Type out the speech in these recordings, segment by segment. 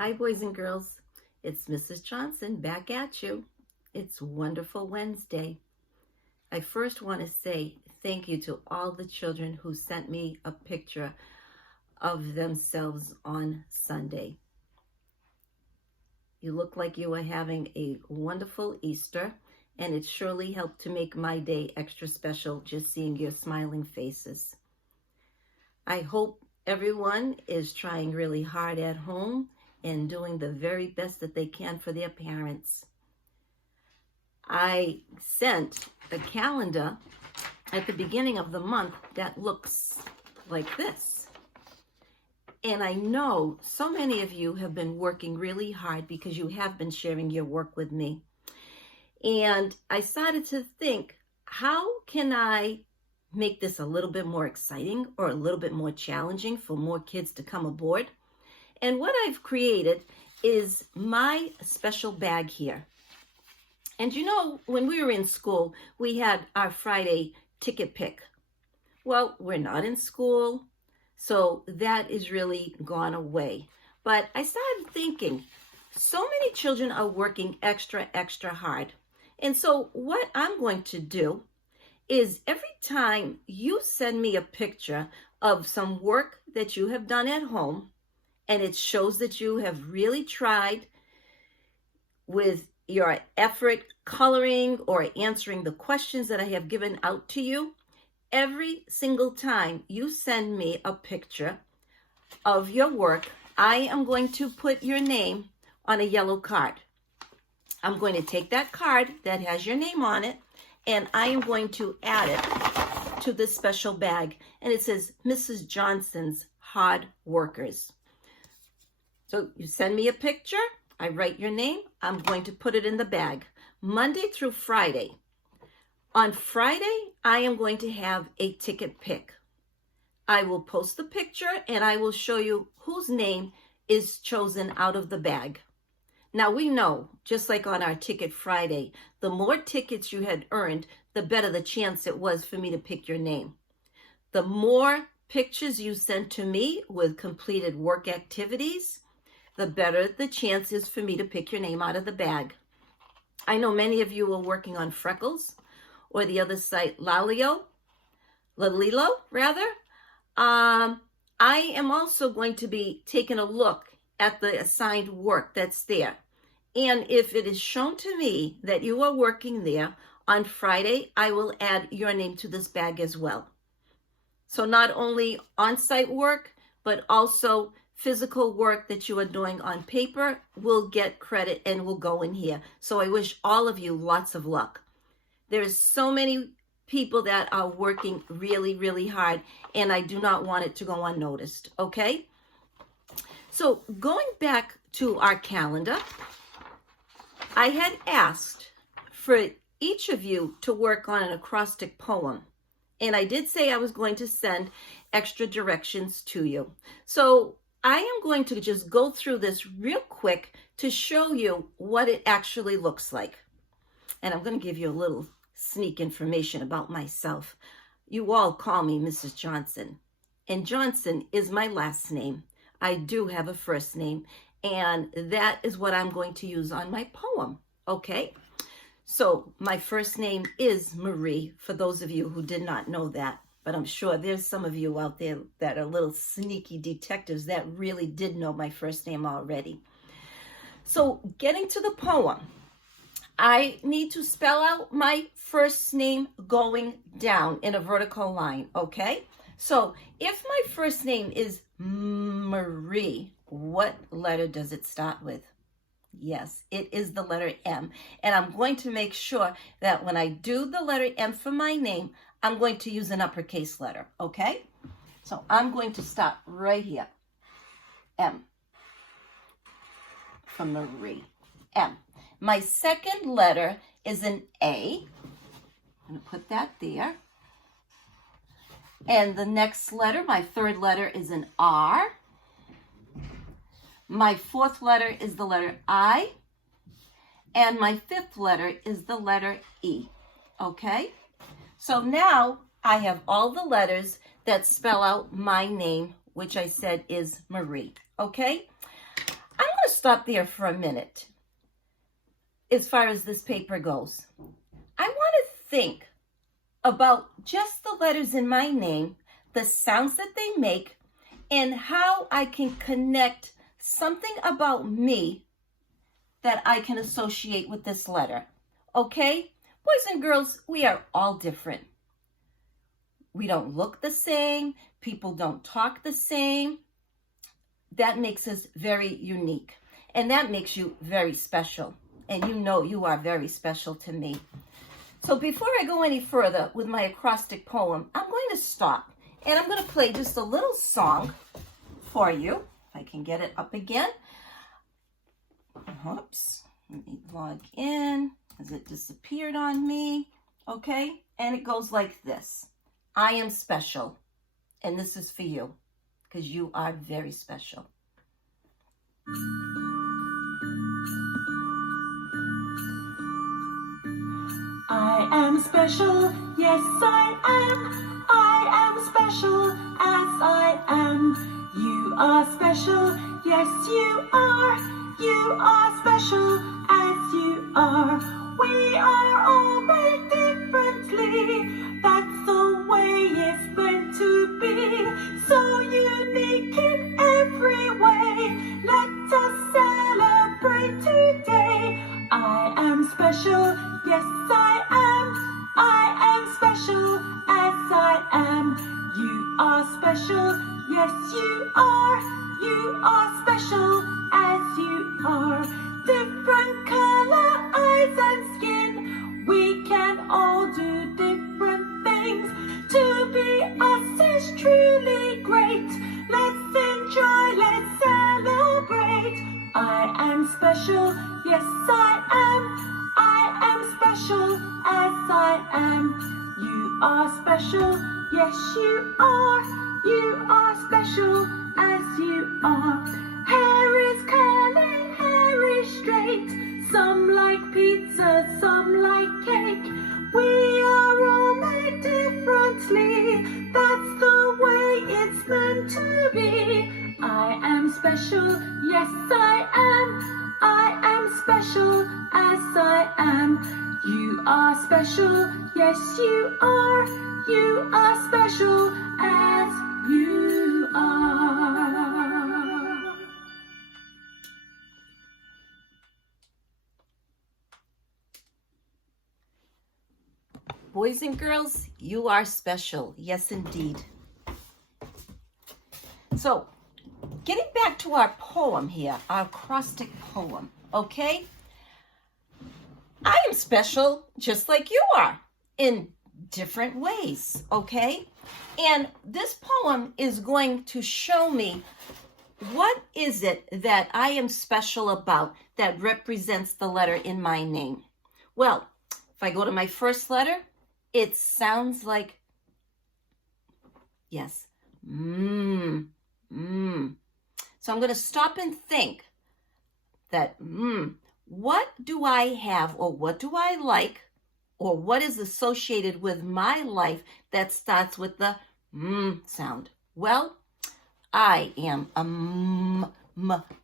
Hi, boys and girls. It's Mrs. Johnson back at you. It's Wonderful Wednesday. I first want to say thank you to all the children who sent me a picture of themselves on Sunday. You look like you are having a wonderful Easter, and it surely helped to make my day extra special just seeing your smiling faces. I hope everyone is trying really hard at home and doing the very best that they can for their parents. I sent a calendar at the beginning of the month that looks like this. And I know so many of you have been working really hard because you have been sharing your work with me. And I started to think, how can I make this a little bit more exciting or a little bit more challenging for more kids to come aboard? And what I've created is my special bag here. And you know, when we were in school, we had our Friday ticket pick. Well, we're not in school, so that is really gone away. But I started thinking, so many children are working extra hard. And so what I'm going to do is every time you send me a picture of some work that you have done at home, and it shows that you have really tried with your effort coloring or answering the questions that I have given out to you, every single time you send me a picture of your work, I am going to put your name on a yellow card. I'm going to take that card that has your name on it, and I am going to add it to this special bag. And it says, Mrs. Johnson's Hard Workers. So you send me a picture, I write your name, I'm going to put it in the bag, Monday through Friday. On Friday, I am going to have a ticket pick. I will post the picture and I will show you whose name is chosen out of the bag. Now we know, just like on our Ticket Friday, the more tickets you had earned, the better the chance it was for me to pick your name. The more pictures you sent to me with completed work activities, the better the chance is for me to pick your name out of the bag. I know many of you are working on Freckles or the other site, Lalilo. I am also going to be taking a look at the assigned work that's there. And if it is shown to me that you are working there on Friday, I will add your name to this bag as well. So not only on-site work, but also physical work that you are doing on paper will get credit and will go in here. So I wish all of you lots of luck. There's so many people that are working really hard, and I do not want it to go unnoticed, okay? So going back to our calendar, I had asked for each of you to work on an acrostic poem. And I did say I was going to send extra directions to you. So I am going to just go through this real quick to show you what it actually looks like. And I'm going to give you a little sneak information about myself. You all call me Mrs. Johnson, and Johnson is my last name. I do have a first name, and that is what I'm going to use on my poem, okay? So my first name is Marie, for those of you who did not know that. But I'm sure there's some of you out there that are little sneaky detectives that really did know my first name already. So getting to the poem, I need to spell out my first name going down in a vertical line, okay? So if my first name is Marie, what letter does it start with? Yes, it is the letter M. And I'm going to make sure that when I do the letter M for my name, I'm going to use an uppercase letter, okay? So I'm going to stop right here. M for Marie. M. My second letter is an A. I'm going to put that there. And the next letter, my third letter, is an R. My fourth letter is the letter I. And my fifth letter is the letter E, okay? So now I have all the letters that spell out my name, which I said is Marie, okay? I'm going to stop there for a minute as far as this paper goes. I want to think about just the letters in my name, the sounds that they make, and how I can connect something about me that I can associate with this letter. Okay? Boys and girls, we are all different. We don't look the same. People don't talk the same. That makes us very unique. And that makes you very special. And you know you are very special to me. So before I go any further with my acrostic poem, I'm going to stop. And I'm going to play just a little song for you. If I can get it up again. Oops. Let me log in as it disappeared on me. Okay. And it goes like this. I am special. And this is for you. Because you are very special. I am special, yes I am. I am special as I am. You are special, yes you are. You are special as you are. We are all made differently. That's the way it's meant to be. So unique in every way. Let us celebrate today. I am special, yes I am. I am special as I am. You are special, yes you are. You are special as you are. Different color, eyes and skin. We can all do different things. To be us is truly great. Let's enjoy, let's celebrate. I am special, yes I am. I am special as I am. You are special, yes you are. You are special as you are. Hair is curly, hair is straight. Some like pizza, some like cake. We are all made differently. That's the way it's meant to be. I am special, yes I am. I am special as I am. You are special, yes you are. You are special as you are. Boys and girls, you are special. Yes, indeed. So, getting back to our poem here, our acrostic poem, okay? I am special just like you are in different ways, okay? And this poem is going to show me what is it that I am special about that represents the letter in my name. Well, if I go to my first letter, it sounds like, yes, So I'm going to stop and think that, what do I have, or what do I like, or what is associated with my life that starts with the sound? Well, I am a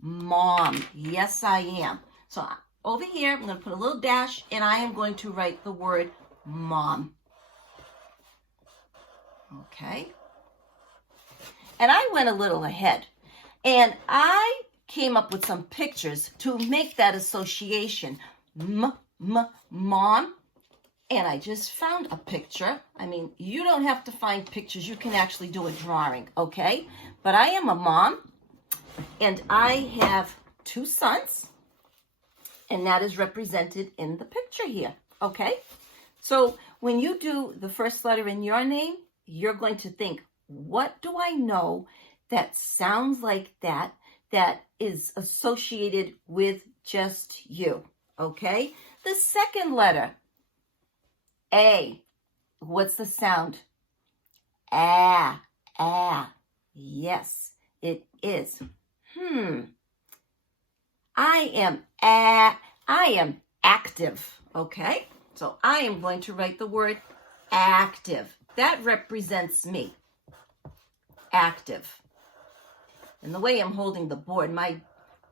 mom. Yes, I am. So over here, I'm going to put a little dash, and I am going to write the word mom. Okay. And I went a little ahead, and I came up with some pictures to make that association. Mom. And I just found a picture. I mean, you don't have to find pictures. You can actually do a drawing, okay? But I am a mom, and I have 2 sons, and that is represented in the picture here, okay? So when you do the first letter in your name, you're going to think, what do I know that sounds like that is associated with just you, okay? The second letter, A. What's the sound? Ah. Yes, it is. I am active, okay? So I am going to write the word active. That represents me. Active. And the way I'm holding the board, my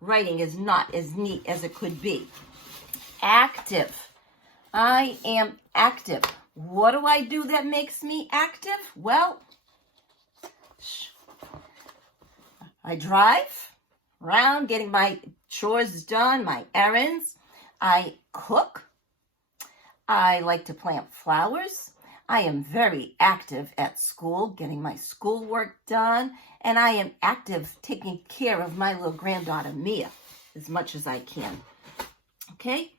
writing is not as neat as it could be. Active. I am active. What do I do that makes me active? Well, I drive around getting my chores done, my errands. I cook. I like to plant flowers. I am very active at school, getting my schoolwork done. And I am active taking care of my little granddaughter, Mia, as much as I can. Okay?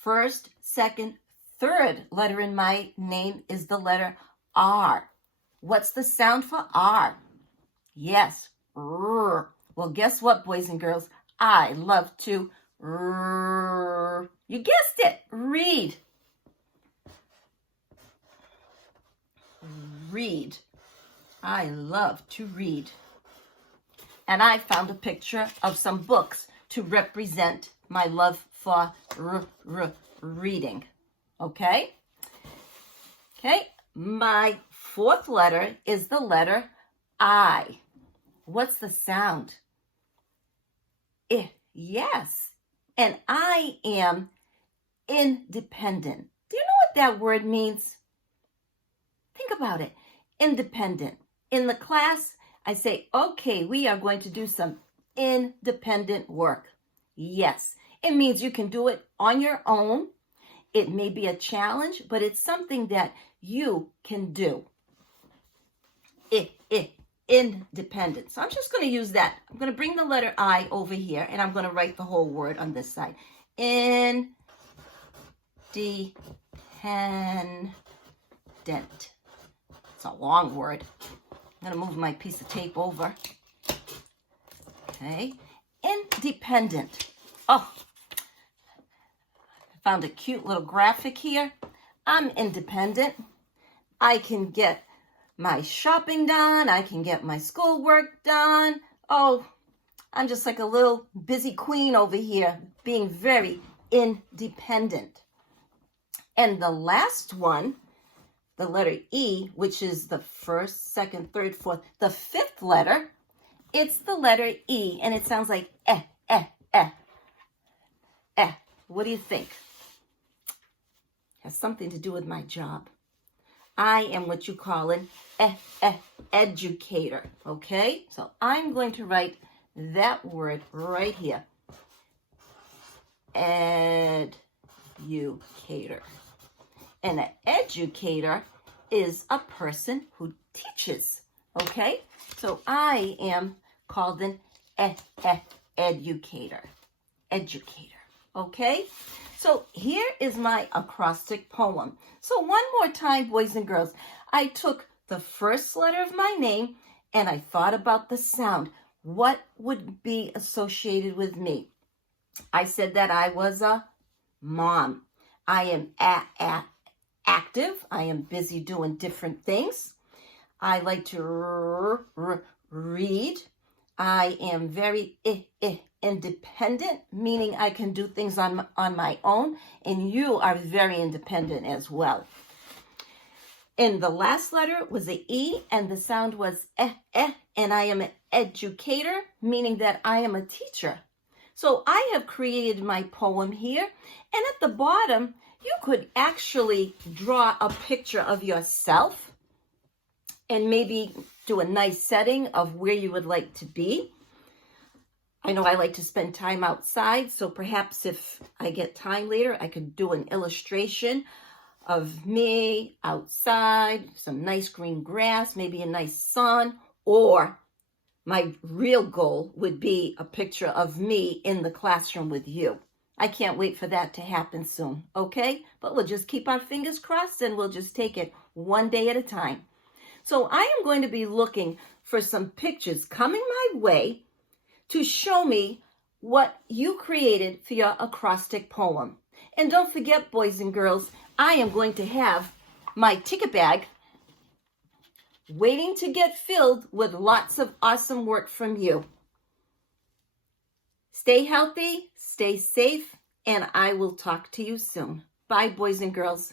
First, second, third letter in my name is the letter R. What's the sound for R? Yes, R. Well, guess what, boys and girls? I love to, you guessed it, read. Read. I love to read. And I found a picture of some books to represent my love for reading. Okay? Okay, my fourth letter is the letter I. What's the sound? Yes. And I am independent. Do you know what that word means? Think about it. Independent. In the class, I say, okay, we are going to do some independent work. Yes. It means you can do it on your own. It may be a challenge, but it's something that you can do. Independent. So I'm just going to use that. I'm going to bring the letter I over here, and I'm going to write the whole word on this side. Independent. It's a long word. I'm going to move my piece of tape over. Okay. Independent. Oh, I found a cute little graphic here. I'm independent. I can get my shopping done. I can get my schoolwork done. Oh, I'm just like a little busy queen over here, being very independent. And the last one, the letter E, which is the first, second, third, fourth, the fifth letter, it's the letter E, and it sounds like eh. What do you think? Has something to do with my job. I am what you call an educator, okay? So I'm going to write that word right here. Educator. And an educator is a person who teaches, okay? So I am called an educator. Okay? So here is my acrostic poem. So one more time, boys and girls, I took the first letter of my name and I thought about the sound. What would be associated with me? I said that I was a mom. I am active. I am busy doing different things. I like to read. I am very independent, meaning I can do things on my own, and you are very independent as well. And the last letter was a E, and the sound was and I am an educator, meaning that I am a teacher. So I have created my poem here, and at the bottom, you could actually draw a picture of yourself and maybe do a nice setting of where you would like to be. I know I like to spend time outside, so perhaps if I get time later, I could do an illustration of me outside, some nice green grass, maybe a nice sun, or my real goal would be a picture of me in the classroom with you. I can't wait for that to happen soon, okay? But we'll just keep our fingers crossed and we'll just take it one day at a time. So I am going to be looking for some pictures coming my way to show me what you created for your acrostic poem. And don't forget, boys and girls, I am going to have my ticket bag waiting to get filled with lots of awesome work from you. Stay healthy, stay safe, and I will talk to you soon. Bye, boys and girls.